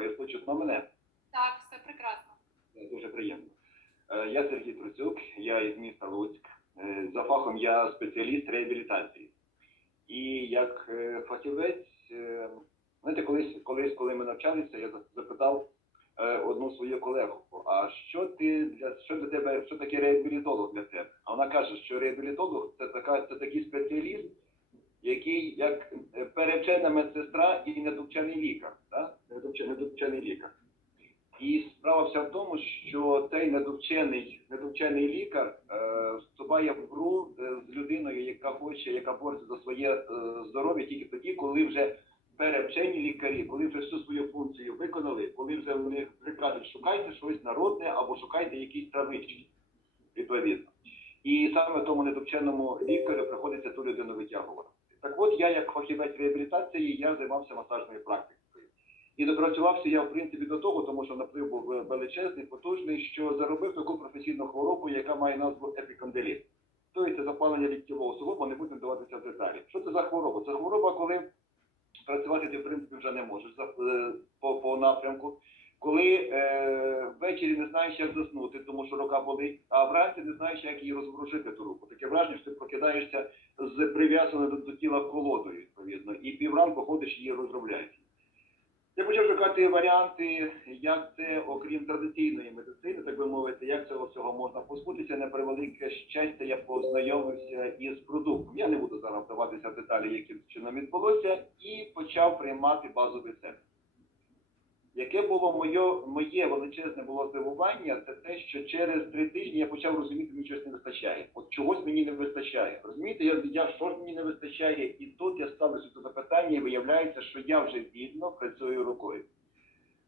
товариство, чутно мене. Так, все прекрасно. Дуже приємно. Е, Я Сергій Труцюк, я із міста Луцьк. Е, За фахом я спеціаліст реабілітації. І як е, фахівець, е, знаєте, колись, колись, коли ми навчалися, я запитав е, одну свою колегу, а що ти для що для тебе, що таке реабілітолог для тебе? А вона каже, що реабілітолог це така, це такий спеціаліст, який як е, перевчена медсестра і недовчений лікар. Да? Недовчений, лікар. І справа вся в тому, що цей недовчений, недовчений лікар е, вступає в гру з людиною, яка хоче, яка бореться за своє е, здоров'я тільки тоді, коли вже перевчені лікарі, коли вже всю свою функцію виконали, коли вже вони вже кажуть, шукайте щось народне або шукайте якісь травички, відповідно. І саме тому недовченому лікарю приходиться ту людину витягувати. Так от я, як фахівець реабілітації, я займався масажною практикою. І допрацювався я в принципі до того, тому що наплив був величезний, потужний, що заробив таку професійну хворобу, яка має назву епікондиліт. Тобто це запалення ліктєвого суглоба, не будемо вдаватися в деталі. Що це за хвороба? Це хвороба, коли працювати ти в принципі вже не можеш е, по, по напрямку. Коли е, ввечері не знаєш, як заснути, тому що рука болить, а вранці не знаєш, як її розворушити ту руку. Таке враження, що ти прокидаєшся з прив'язаною до, до тіла колодою, відповідно, і півранку ходиш її розробляєш. Я почав шукати варіанти, як це, окрім традиційної медицини, так би мовити, як цього всього можна позбутися. На превелике щастя, я познайомився із продуктом. Я не буду зараз вдаватися деталі, яким чином відбулося, і почав приймати базовий сет. Яке було моє, моє величезне було здивування, це те, що через три тижні я почав розуміти, мені щось не вистачає. От чогось мені не вистачає. Розумієте, я, я що ж мені не вистачає, і тут я ставлю собі запитання, і виявляється, що я вже вільно працюю рукою.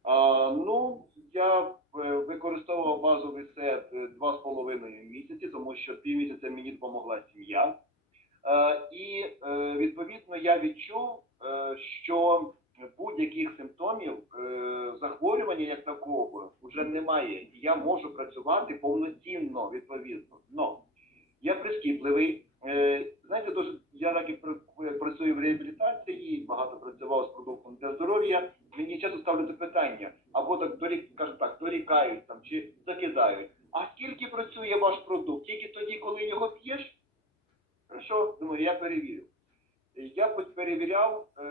А, ну, я е, використовував базовий сет е, два з половиною місяці, тому що півмісяця мені допомогла сім'я. Е, і відповідно я відчув, що будь-яких симптомів е, захворювання як такого вже немає. Я можу працювати повноцінно відповідно. Но я прискіпливий. Е, знаєте, дуже я так і працюю в реабілітації, багато працював з продуктом для здоров'я. Мені часто ставлять запитання, або так дорік, кажуть так, дорікають там чи закидають. А скільки працює ваш продукт? Тільки тоді, коли його п'єш? Хорошо, думаю, я перевірю. Я перевіряв е,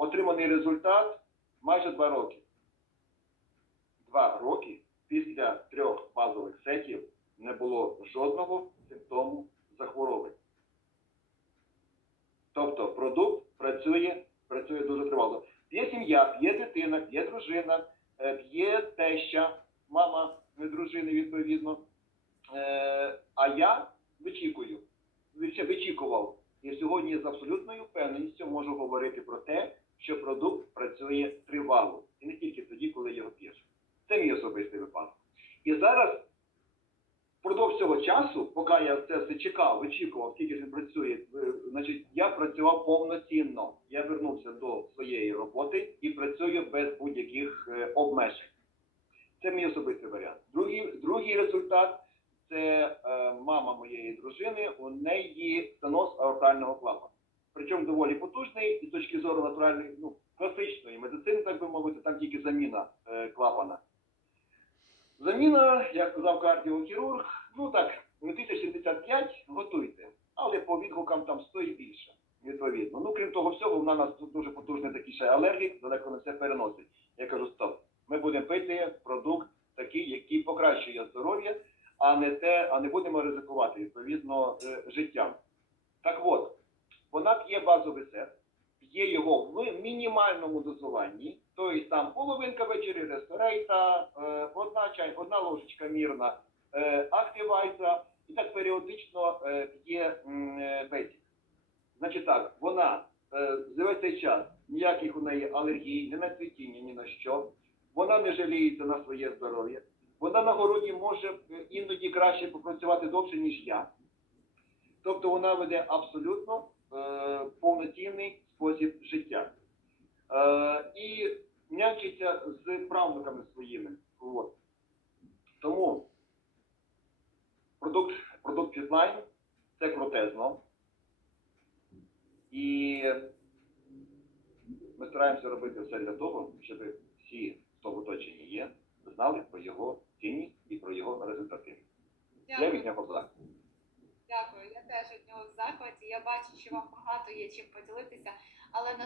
отриманий результат майже два роки. Два роки після трьох базових сетів не було жодного симптому захвороби. Тобто продукт працює, працює дуже тривало. П'є сім'я, п'є дитина, п'є дружина, е, п'є теща, мама е, дружини відповідно. Е, а я вичікую, вичікував. І сьогодні з абсолютною впевненістю можу говорити про те, що продукт працює тривало. І не тільки тоді, коли його п'єш. Це мій особистий випадок. І зараз, впродовж цього часу, поки я це все чекав, вичікував, скільки він працює, е, значить, я працював повноцінно. Я вернувся до своєї роботи і працюю без будь-яких е, обмежень. Це мій особистий варіант. Другий, другий результат це е, мама моєї дружини, у неї стеноз аортального клапана. Причому доволі потужний, і з точки зору натуральної, ну, класичної медицини, так би мовити, там тільки заміна е, клапана. Заміна, як сказав кардіохірург, ну так, 1075 готуйте, але по відгукам там 100 і більше, відповідно. Ну, крім того всього, вона нас тут дуже потужний такий ще алергік, далеко не все переносить. Я кажу, стоп, ми будемо пити продукт такий, який покращує здоров'я, а не те, а не будемо ризикувати відповідно е, життям. Так от, вона п'є базовий сет, п'є його в мінімальному дозуванні, тобто там половинка вечері ресторейта, е, одна чай, одна ложечка мірна, е, активайза, і так періодично е, п'є м, бетік. Значить так, вона за цей час ніяких у неї алергій, ні на цвітіння, ні на що. Вона не жаліється на своє здоров'я. Вона на городі може іноді краще попрацювати довше, ніж я. Тобто вона веде абсолютно повноцінний спосіб життя. Е, і нянчиться з правнуками своїми. От. Тому продукт, продукт Fitline – це крутезно. І ми стараємося робити все для того, щоб всі, хто в оточенні є, знали про його цінність і про його результативність. Я від нього. Дякую. Я теж від нього в захваті. Я бачу, що вам багато є чим поділитися, але на